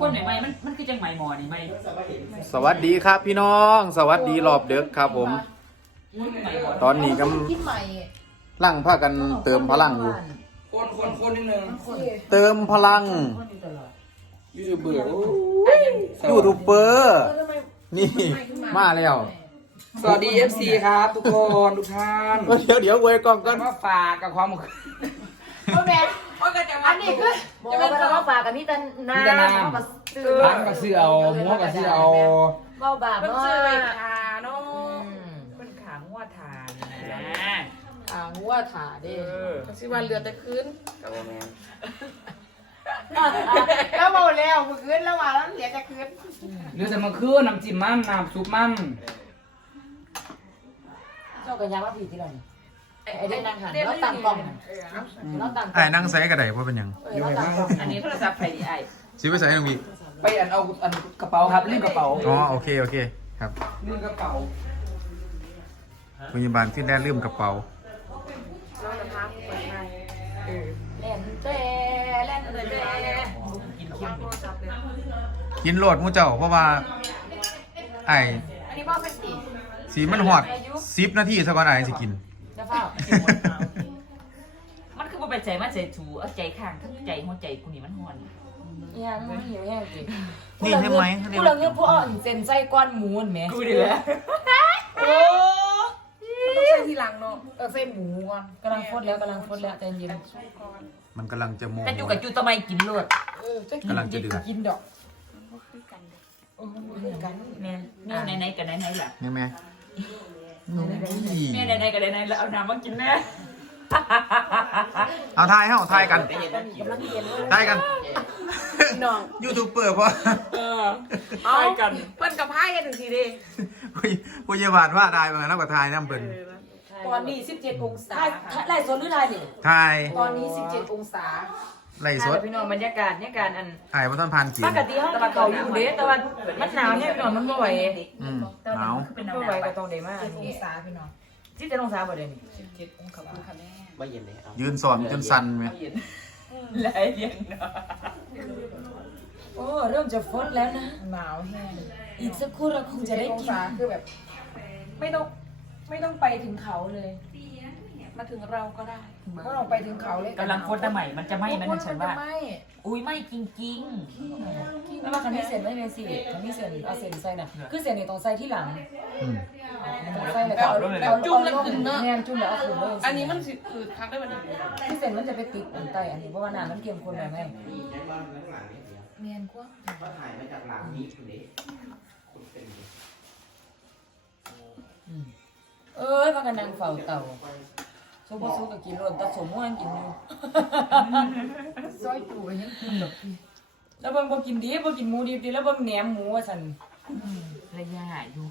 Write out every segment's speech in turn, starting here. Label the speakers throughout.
Speaker 1: คนใหม่ๆมันมันคือจังใหม่หมอนี่ใหม่
Speaker 2: สวัสดีครับพี่น้อง สวัสดีรอบเด็กครับผม
Speaker 1: ใหม่หมอ
Speaker 2: ตอนนี้ก
Speaker 3: กินใหม่ำ
Speaker 2: ลังพากันเติมพลังอยู่
Speaker 4: คนคนคนนิดนึง
Speaker 2: เติมพลัง
Speaker 4: ยูทูบเบอร์
Speaker 2: ยูทูบเบอร์นี่มาแล้ว
Speaker 4: สวัสดี FC ครับทุกคนทุกท่าน
Speaker 2: เดี๋ยวเดี๋ยวเวยกล้องก่อน
Speaker 4: มาฝากกับความ
Speaker 3: พ่อแม่ อันนี้คือจะเป็นเราฝากกับพี่ตันน้
Speaker 4: มีแต่น้ำ
Speaker 3: กับซื้อำ
Speaker 4: ร้านกับเสื้อเอาหมูกับเสื้อเอา
Speaker 3: เบาบาป
Speaker 5: มัน
Speaker 3: เนาะ
Speaker 5: ชื่อไอ้ขาเนาะ
Speaker 3: อืม
Speaker 5: มันขาหัวฐาน
Speaker 1: อ่า
Speaker 3: อ่าหัวถ่าดิ
Speaker 5: ก็ชื่อว่าเรือแต่คืนกับโมแมน
Speaker 3: แล้วเมาแล้วมือคืนแล้วมาแล้วเหลือแต่คืน
Speaker 4: หรือจะมาคือน้ำจิ้มมันน้ำซุปมัน
Speaker 3: เจ้ากันยาว่าผีที่เรานี่ ไอ้เด็กนางหันแล้วตั้งกล้องแล้วตั้ง
Speaker 2: ไอ้นั่งใส่กระไดว่าเป็นหยัง
Speaker 3: แล้วตั้งกล้อง
Speaker 1: อันนี้โทรศัพท์ใครดีไอ้
Speaker 2: ซิไปใส่น้องวี
Speaker 4: ไปอันเอาอันกระเป๋าครับเล่นกระเป๋า
Speaker 2: อ๋อโอเคโอเคครับ
Speaker 4: เล่นกระเป๋า
Speaker 2: พยาบาลที่แรกลืมกระเป๋า
Speaker 5: เราจะพักเปิดไงเออ
Speaker 3: เล่นเต้เล่นเต้
Speaker 1: กินเข้ม
Speaker 5: โทรศัพท์เลย
Speaker 2: กินโหลดหมูเจ้าเพราะว่า ไอ้
Speaker 3: อันนี้บอกเป็นสี
Speaker 2: สีมันหอดสิบนาทีสักวันไอ้สิกิน
Speaker 3: จะเฝ้า
Speaker 1: มันคือบ่ไปใจมาใจถูเอาใจข้างทั้งใจหัวใจกูนี่มันห่อน
Speaker 3: เนี่ยมันหิวแห้งจริง
Speaker 2: นี่ใช่ไหม
Speaker 3: กูเลยเงี้ยพวกอ่อนเซนไส้ก้อนหมูนไหม
Speaker 1: กูดีแล้ว
Speaker 3: โอ้
Speaker 5: มันต้องใช้ทีหลังเนาะ
Speaker 3: เออเส้นหมูก่อนกำลังฟดแล้วกำลังฟดแล้วใจเย็น
Speaker 5: ก่อน
Speaker 2: มันกำลังจะโม
Speaker 1: แต่อยู่กับจูตะไมกินเลือด
Speaker 3: เออจะกิน
Speaker 2: กำลังจะเดือด
Speaker 3: กินดอก
Speaker 5: มันก็คือกันเด้อ
Speaker 3: โอ้โหกัน
Speaker 1: แม่แม่ไหนๆกันไหนๆล่ะ
Speaker 2: นี่ไหม
Speaker 1: แม่ไหนๆกันไหนๆแล้วเอาน้ำมากินแม่
Speaker 2: เอาทายเฮ้าทายกัน
Speaker 3: กำลังเย็นเลย
Speaker 2: ทายกัน
Speaker 5: น้อง
Speaker 2: ยูทูบเบอร์เพราะ
Speaker 5: เออเอากันเพิ่นกับพายกันถึงทีเด้
Speaker 2: ผู้ผู้ยาบาลว่าทายมาแล้วก็ทายน้ำเปิ่น
Speaker 3: ตอนนี้ 17 องศาไล่สนหรือไล่นี่
Speaker 2: ทาย
Speaker 3: ตอนนี้ 17 องศา
Speaker 2: ไล่สด
Speaker 1: พี่น้องบรรยากาศบรรยากาศอัน
Speaker 2: ถ่ายมาต้นพันกิน
Speaker 1: ปกติเขาตะวันเขาอยู่เด้แต่ว่ามันหนาวเนี่ยพี่น้องมันบ่ไหว
Speaker 2: อืมหนาว
Speaker 1: เป็นห
Speaker 3: ก็
Speaker 1: นาว
Speaker 3: ไหว
Speaker 1: ๆ
Speaker 3: ก็
Speaker 1: ไป
Speaker 3: ต้องได้มากองศาพี่น้อง
Speaker 1: สิบเจ็ดองศาบ่เดี๋ยวนี้
Speaker 3: 17องศาค่ะแม่
Speaker 4: ไม่เย็นเลยเอา
Speaker 2: ยืนสอนจนสั่นไหม
Speaker 1: หลายเรียงเนาะ
Speaker 3: โอ้เริ่มจะฟดแล้วนะหนาวแห้งอีกสักครู่เราคงจะได้กินคือแบบ ไม่ต้องไม่ต้องไปถึงเขาเลย
Speaker 5: มาถึงเราก็ได้
Speaker 3: เพราะเราไปถึงเขาเลย
Speaker 1: กำลังโคตรใหม่ มันจะไหม้ไหมมันฉันว่า
Speaker 3: ไม่
Speaker 1: อุ้ยไหม้จริง
Speaker 3: ไม่ว่าคันที่เสร็จไม่เป็นสิคันที่เสร็จเอาเสร็จใส่น่ะคือเสร็จเนี่ยต้องใส่ที่หลัง
Speaker 2: อืม
Speaker 3: ใส่แล้วก็เอาเอาจุ่มแล้วขึ้นเนาะแนมจุ่มแล้วเอาขึ้นเลย
Speaker 5: อันนี้มันสิคือพักได้วันนี้
Speaker 3: ที่เสร็จมันจะไปติดอันใต้อันนี้เพราะว่าน้ำมันเค็มข้นแบบไงเมียนกว่า
Speaker 4: ถ่ายมาจากหลังนี้คุณเด็กคุณเป็น
Speaker 3: เอ้ยพากันนั่งเฝ้าเต่า ซุปเปอร์ซุปก็กินรวนตัดสมม่วนกินอยู่ ซอยปูก็ยังกินดอกพี่แล้วเบิ่งบ่กินดิบ่กินหมูดิบดิแล้วเบิ่งแหนมหมูว่าซั่น
Speaker 1: ๆระยะอยู่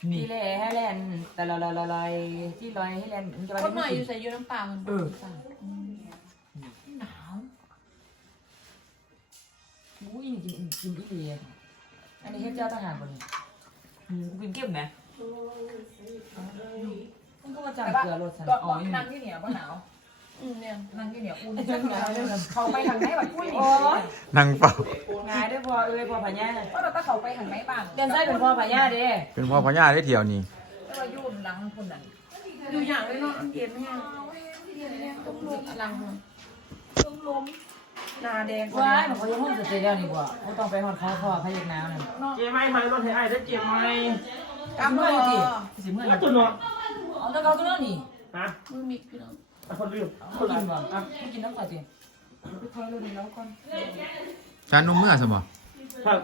Speaker 3: ที่แลให้แลนแต่ละละละลอยที่ลอยให้แลนมันจะว่า
Speaker 5: คนหน่อยอยู่ใส่อยู่น้ำปลามัน
Speaker 1: เออ
Speaker 3: หนาวอุ้ยกินกินอีหลีอะอันนี้เฮ็ดเจ้าทหารบ่นี่
Speaker 1: หมูกินเข้มไหม
Speaker 3: มันก็มาจำเกลือรสสันอ๋อนี่นั่งที่เหนียวก็หนาว
Speaker 5: อืมเนี่ย
Speaker 3: นั่งที่เหนียวอุ่นจังหนาวเลยเขาไปทางไหนบัดปุ้ยโอ้
Speaker 2: นั่งเป่า
Speaker 1: งายได้พอเอ้ยพอพญา
Speaker 3: ก็เราถ้าเขาไปทางไหนบ้างเดินไส้เป็นพ่อพญาเด้
Speaker 2: เป็นพ่อพญาได้เที่ยวนี่
Speaker 3: แล้วก็ยุ่นหลังคนนั้น
Speaker 5: อยู่อย่างเลยเนาะเย็นแห้งต้มลมลังต้มลมหนาแดง
Speaker 3: ว้ายมันเขาจะห้องสเตเดียมนี่บ่เขาต้องไปหอดคอพ่อพยักน้ำนั่น
Speaker 6: เจ๊ไม่ไม่รถให้ไอ้ได้เจ๊ไม่
Speaker 3: กำมือดิ
Speaker 1: สิเมื่อ
Speaker 6: แล้วตัวเนาะ
Speaker 3: เอาแต่เขาก็นั่นนี่
Speaker 6: ฮะ
Speaker 5: มือมีพี่น้อง
Speaker 6: เอาคนลืม
Speaker 3: เขากินบ่อะไม่กินน้ำก่อนสิไปคอยรถนี่แล้วก่อน
Speaker 2: จานนุ่มเมื่อสมอ
Speaker 6: ครับ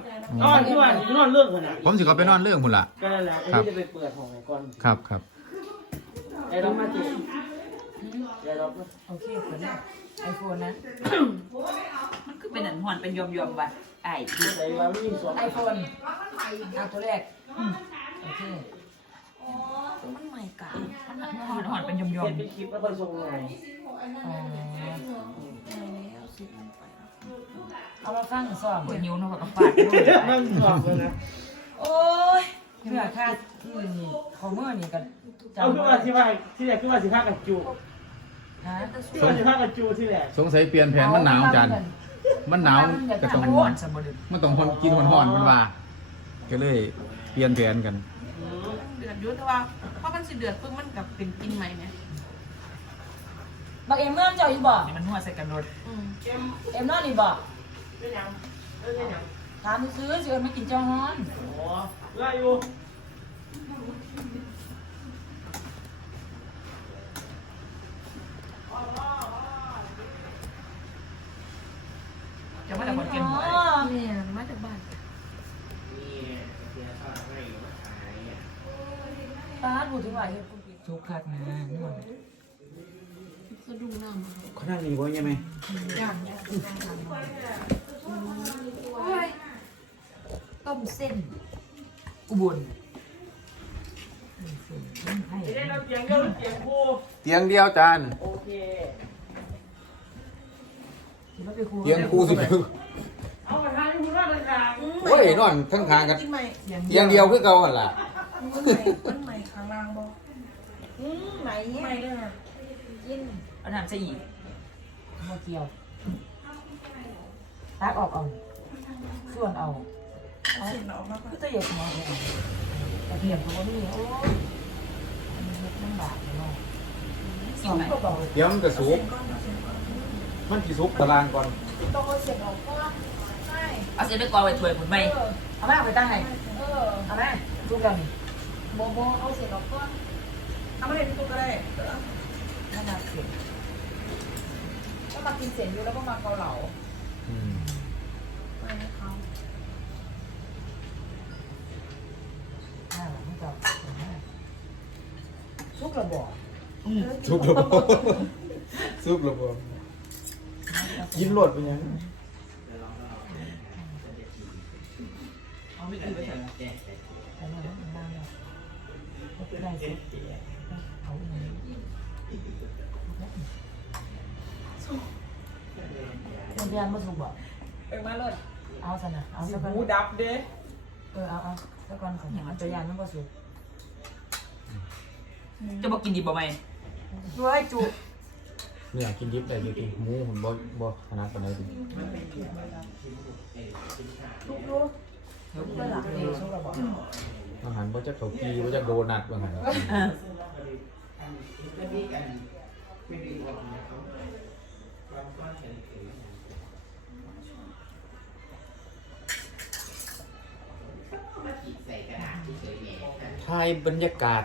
Speaker 6: อ๋อที่ว่าที่นอนเรื่องคนน่ะ
Speaker 2: ผมสิเขาไปนอนเรื่องคุณล่ะ
Speaker 6: ก็นั่นแหละไอ้ที่จะไปเปิดห้องไอ้ก่อน
Speaker 2: ครับครับ
Speaker 6: ไอ้รับมาเจ๊ไอ้รับมา
Speaker 3: โอเคเปิดไอโฟนนะ
Speaker 1: มันคือเป็นอันห่อนเป็นยอมๆว่ะไอ้ดู
Speaker 6: ไอ้รับนี่สอง
Speaker 3: ไอโฟนอะตัวแรกโอเค
Speaker 5: ตัวมันใหม่กา
Speaker 1: มันหอนหอนเป็นยอ
Speaker 6: เฮ็
Speaker 1: ม
Speaker 6: เป็นคลิปแล้วคนส่งไง
Speaker 3: อ๋อ
Speaker 5: แล้วสิมันไปแล้ว
Speaker 3: เอามาฟังซ้อม
Speaker 1: ๆปวดหิวเนาะกับปาดด้วย
Speaker 6: นั่งสอบเลยนะ
Speaker 3: โอ้ยเพื่อค่าอืมเขาเมื่อนี่กัน
Speaker 6: เอาขึ้นมาที่ว่าที่แรกขึ้นมาสิพากับจู
Speaker 3: ฮะ
Speaker 6: ขึ้นมาสิพากับจูที่แรก
Speaker 2: สงสัยเปลี่ยนแผนมันหนาวจานมันหนาวก็ต้อง
Speaker 1: มันมั
Speaker 2: นต้องหอนกินหอนๆมันว่าก็เลยเปลี่ยนแผนกัน
Speaker 5: เดือดอยุ่แต่ว่าเพราะมันสิเดือดปึ๊บมันกับเป็นกินใหม่เนี่ย
Speaker 7: บักเอ็มเมื่อเจ้าอีบ่
Speaker 1: นี่มันหัวใส่กันรถ
Speaker 5: อืม
Speaker 7: เอ็มนอนอีบ่ถามซื้อสิเอิ้นไม่กินเจ้าฮ้อน
Speaker 4: ไล่อยู่
Speaker 1: จะไม่แต่คนเกมหัว
Speaker 7: อ๋อ
Speaker 5: แม่มาจากบ้าน
Speaker 7: ป้า ดพูดถึงว่าเฮ็ดผู้ผิด
Speaker 1: ทุกคักนะนวด
Speaker 5: สะดุ้งน้ำมา
Speaker 2: เขานั่งอยู่ว่าไงไหม
Speaker 5: อย่างเงี้ยโอ้ย
Speaker 1: ต้มเส้น อุบล
Speaker 4: ได้เราเสียงเดียวเสียงครู
Speaker 2: เตียงเดียวจาน
Speaker 4: โอเค
Speaker 2: เตียงคู่สิ
Speaker 4: เอากระทะให้คุณว่าต่าง
Speaker 2: โอ้ยนอนทั้งทางกัน
Speaker 5: กินใหม่
Speaker 2: เตียงเดียวคือเก่าหั่นล่ะ
Speaker 5: มันใหม่มันใหม่ข้างล่างบ่อืมใหม่ใหม่เลยนะกิน
Speaker 1: เอาน้ำใส่อีก
Speaker 7: บ่เกี่ยวตักออกเอาส่วนเอา
Speaker 5: เอาเส้นออกมาก่อน
Speaker 7: ก็จะเหยียดหัวเอาแต่เพียงตัวนี้โอ้ยมันเฮ็ดลำบากเนาะสองก็บอก
Speaker 2: เดี๋ยวมันก็สุก
Speaker 5: ก้อนเอาเส้นก้อน
Speaker 2: มันสิสุกตารางก่อน
Speaker 5: ต้องเอาเส้นออกก่อนใช่
Speaker 1: เอาเส้นไปกรองไว้ถ้วยผุนไหม
Speaker 7: เอามาไปตั้งให้
Speaker 5: เออ
Speaker 7: เอามาทุกอย่าง นี่
Speaker 5: โบโบเอาเส้นออกก่อนเอามาเลยที่ตัวก็ได้เออ
Speaker 7: น่ารักเสีย
Speaker 5: ก็มากินเส้นอยู่แล้วก็มาเกาเหลา
Speaker 2: อืม
Speaker 5: ไปให้เขา
Speaker 7: น่ารักไม่จับทุกระบอก
Speaker 2: สุกแล้วบ่สุกแล้วบ่กินรสเป็นหยัง
Speaker 1: เอาไม่ได้ไปใส่
Speaker 7: แต่ว่ามันน่ารัก ไม่เป็นไรสิเอาอย่างนี้มันเรียนมาสุกบ่
Speaker 4: ๆเป็นมาเลย
Speaker 7: เอาซะนะเอา
Speaker 4: สิ
Speaker 7: ซะก่อน
Speaker 4: หูดับเด้
Speaker 7: เออเอาเอาซะก่อนก่อนเอาจะยานมันก็สุก
Speaker 1: จะบอกกินดีบ่ไหม
Speaker 7: ด้วยจุ
Speaker 2: เนี่ยกินดิบได้อยู่ติหมูผมบ่บ่ขนาดปานใดดิลู
Speaker 7: กๆลูกๆหลักเลยสุกระบอก
Speaker 2: อาหารบ่จักเขากีบ่จักโดนัทว่าหั่นถ่ายบรรยากาศ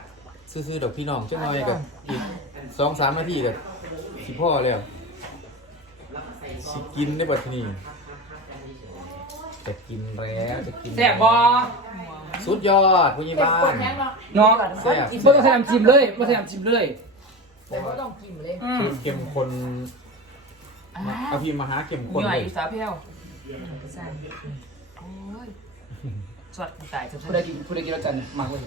Speaker 2: ซื่อๆดอกพี่น้องจังหน่อยกับอีกสองสามนาทีกับสิพ่อแล้วสิกินได้บัดนี้จะกินแล้วจะกิน
Speaker 4: แซ่บบ่
Speaker 2: สุดยอดผู้ใหญ่บ้าน
Speaker 4: เนาะ
Speaker 2: แซ่บ
Speaker 4: บ่ต้องใส่น้ำจิ้มเลยบ่ใส่น้ำจิ้มเลย
Speaker 7: แต่ก็ต้องกินเลย
Speaker 4: อืม
Speaker 2: คือเข้มข้นเอาพี่มาหาเข้มข้น
Speaker 1: เหนื่อย
Speaker 2: เลย
Speaker 1: อยู่สาวเพี้ยวใส่โอ้ยสวัสดีตายจะ
Speaker 4: ผู้ใดกินผู้ใดกินแล้วกันมากเลย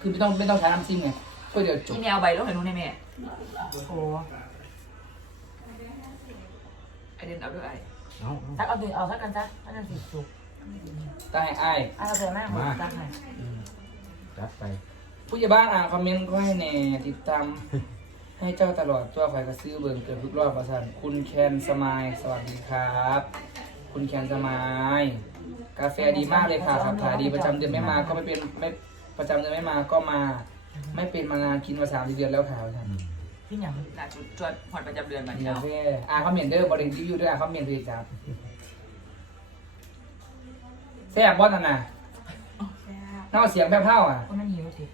Speaker 4: คือไม่ต้องไม่ต้องใช้น้ำจิ้มไงก็เดี๋ยวจบ
Speaker 1: กินแนวใบแล้วเห็นนู้นแม่โอ้ไอเดนเอาด้วยไอ
Speaker 2: เอา
Speaker 7: ตักเอาดิเอาสักกันซะถ้าจะ สิสุก
Speaker 4: ได้ไอ้าย
Speaker 7: อะเราใส่มากเลยตักให้
Speaker 2: จัดไป
Speaker 4: ผู้ใหญ่บ้านอ่านคอมเมนต์ก็ให้แน่ติดตาม ให้เจ้าตลอดตัวข่อยก็ซื้อเบิ่งเกือบทุกรอบประสันคุณแคนสมายสวัสดีครับ คุณแคนสมายกาแฟดีมากเลยค่ะครับขายดีประจำเดือนไม่มาก็ไม่เป็นไม่ประจำเดือนไม่มาก็มา ไม่เป็นมานานกินมาสามสี่เดือนแล้วค่ะท่าน
Speaker 7: พี่หยัง
Speaker 1: ล่าสุดจวดผ่อนประจำเดือนมา
Speaker 4: นี่
Speaker 1: เช้า
Speaker 4: กาแฟอ่านคอมเมนต์เด้อบริรีวิวด้วยอ่านคอมเมนต์ด้วยครับแซ่บบอสน่ะนะนอกเสียงแผ่วๆอะ
Speaker 7: ก็มันหิวสิ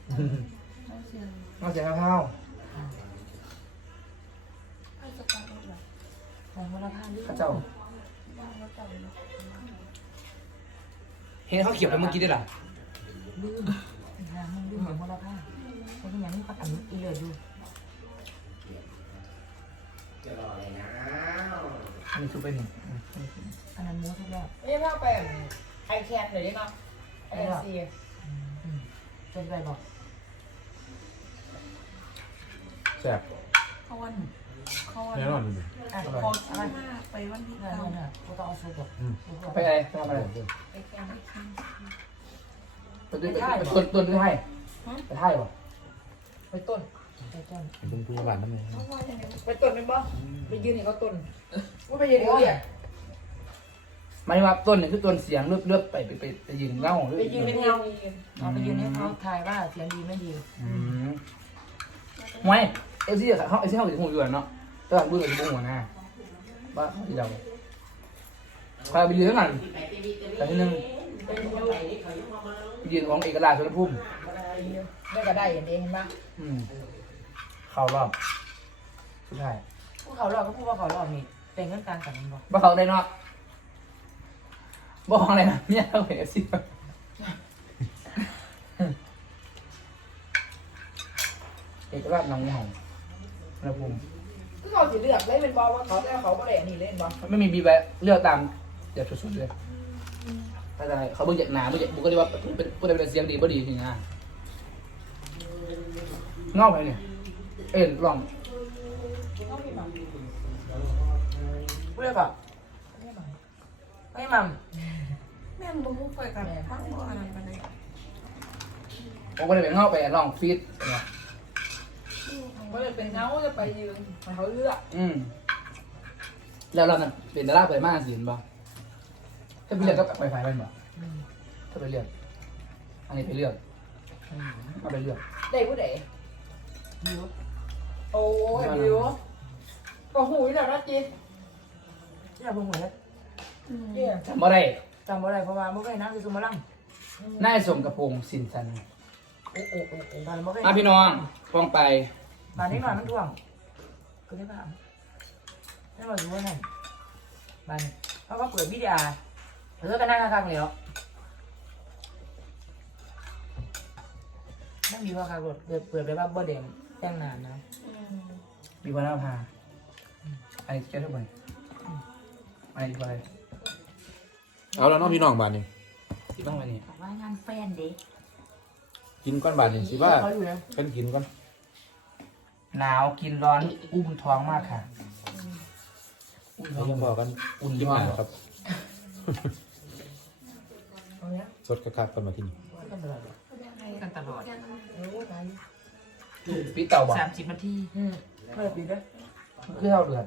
Speaker 4: นอกเสียงแผ่ว
Speaker 7: ใส่หัวละผ้าดิ
Speaker 4: ๆข้าเจ้าเห็นเขาเขียนไปเมื่อกี้ด้วยล่ะ
Speaker 7: ลืมนะมึงลืมหัวละผ้าเพราะพี่หยังนี่ปักอันอีเลยดู
Speaker 4: อันนี้คือเป็น
Speaker 7: อันนั้นหมูทุกแล้ว
Speaker 5: นี่ถ้าไปไอแคนหน่อยได้ไหมไอซี
Speaker 7: จะไปบอก
Speaker 2: แซ่บ
Speaker 5: เขาวันเขาวัน
Speaker 2: แน่นอน
Speaker 7: อะ
Speaker 5: ข
Speaker 7: ข
Speaker 5: อ
Speaker 7: อ
Speaker 5: คิด
Speaker 7: อะไร
Speaker 5: ว่าไปวันที่
Speaker 7: เนี่ย
Speaker 5: เก้า
Speaker 7: เนี่ยกูต้องเอาซุปแบบ
Speaker 4: ไปอะไรไปทำอะไร
Speaker 5: ไอแคนไม่กิน
Speaker 4: ไปด้วยไปต้นต้นด้วยให้ไปให้ป่ะ
Speaker 7: ไปต้น
Speaker 2: ส
Speaker 1: ไปต้น
Speaker 2: เป็นผู้ใหญ่บ้านนั่นเอง
Speaker 7: ไปต้นเป็นบ่ไปยืนให้เขาต้นว่าไปยืนให้เขาเรียก
Speaker 4: หมายถึงว่าต้นนี่คือต้นเสียงเลือกเลือกไปไปไปไปยืนเล่าหรือ
Speaker 7: ไปยืนเป็นเงาเอาไปยืนให้เขาทายว่าเสียงดีไม่ดี
Speaker 4: อืมมวยเอซี่เขาเอซี่เขาถึงหูอยู่แล้วเนาะแต่ว่าบุ้งกับบุ้งหัวหน้าบ้าที่เราพาไปยืนกันแต่ที่นึงยืนของเอกราชสุนพุ่ม
Speaker 7: ได้ก็ได้อย่างเดียวเห็นปะ
Speaker 4: อืมเข้ารอบสุดท้าย
Speaker 7: พวกเขารอบก็พูดว่าเขารอบนี่เป็นเงื่อนการกันบ่
Speaker 4: บ่เขาได้เนาะ บ่อะไรนะเนี่ยเราเห็นเอซี่เอกราชน้องหงสุนพุ่ม
Speaker 7: คือเขาสิเลือกเลยเป็นบอว่าเขาแต่เขาบ่ได้อันนี้เล่นบอ
Speaker 4: ไม่มีบีแบบเลือกตามเดี๋ยวสุดๆเลยแต่อะไรเขาเบิ่งจากหนาเบิ่งจากบุคลิกว่าเป็นผู้ใดเป็นเสียงดีบ่ดีทีนะเงาไปเนี่ยเอ็นลอง
Speaker 7: พูดเลยก่อนไม่มัม
Speaker 5: แม่ นบ่ฮู้ไปกับพังบ่อันนั้นปานใด
Speaker 4: ผมก็เลยเป็นเงาไปลองฟีดเนี่ย
Speaker 7: ไม่ได้เป็นเงาจะไปยืนเขาเลือก
Speaker 4: อืมแล้วเราน่ะเป็นดาราเปิดมากสินบ่ถ้าไปเลือกก็ไปฝ่ายมันบ่ถ้าไปเลือกอันนี้ไปเลือกเอาไปเลือก
Speaker 7: ได้ผู้ใดบิวโอ้ยบิวก็หูยแล้วนะจีที่เราเพิ่งเหมือน
Speaker 5: อืม
Speaker 7: เยี่ย
Speaker 4: จำบ่ได้
Speaker 7: จำบ่ได้เพราะว่าบ่เคยนั่งคือซุมมาลัง
Speaker 4: น่าจะสมกระโปรงสินสัน
Speaker 7: โอ้โอ้โอ้โอ้บ้านบ่เคย
Speaker 4: มาพี่น้องฟ้องไป
Speaker 7: บ้านนี้หน่อยมันท่วงก็ได้ป่ะไม่มาดูว่านั่นบ้านเขาก็เปิดวิดีอาร์เออก็นั่งข้างๆเลยเหรอนั่งดีว่าค่ะเปิดเปิดเปิดไปว่าบ่เด่นแต่งนานนะ
Speaker 5: อืม
Speaker 4: มีวันเอาพาอันนี้แค่ทุกคนอันนี้ไป
Speaker 2: เอาแล้วเน้องพี่น้องบ้านนี่
Speaker 4: ที่ต้องไปนี่
Speaker 1: บอกว่างานแฟนเด็ก
Speaker 2: กินก้อนบ้านนี่สิว่า
Speaker 7: เขาอยู่นะ
Speaker 2: เป็นกินก้อน
Speaker 4: หนาวกินร้อนอุ้มท้องมากค่ะ อุ้มท้
Speaker 2: เรา
Speaker 4: อง
Speaker 2: ยังบอกกัน
Speaker 4: อุ่น
Speaker 2: กิน
Speaker 4: มาก
Speaker 2: หนาครับ
Speaker 7: เอาเนี้ย
Speaker 2: สดกระคักกันมาที่นี่
Speaker 7: กันตลอดเลย
Speaker 1: กันตลอด
Speaker 7: โอ้ตาย
Speaker 4: ปีเต่าบ่
Speaker 1: สามสิบนาที
Speaker 7: อืมเปิดปีด้วย
Speaker 4: คือเท่าเดือน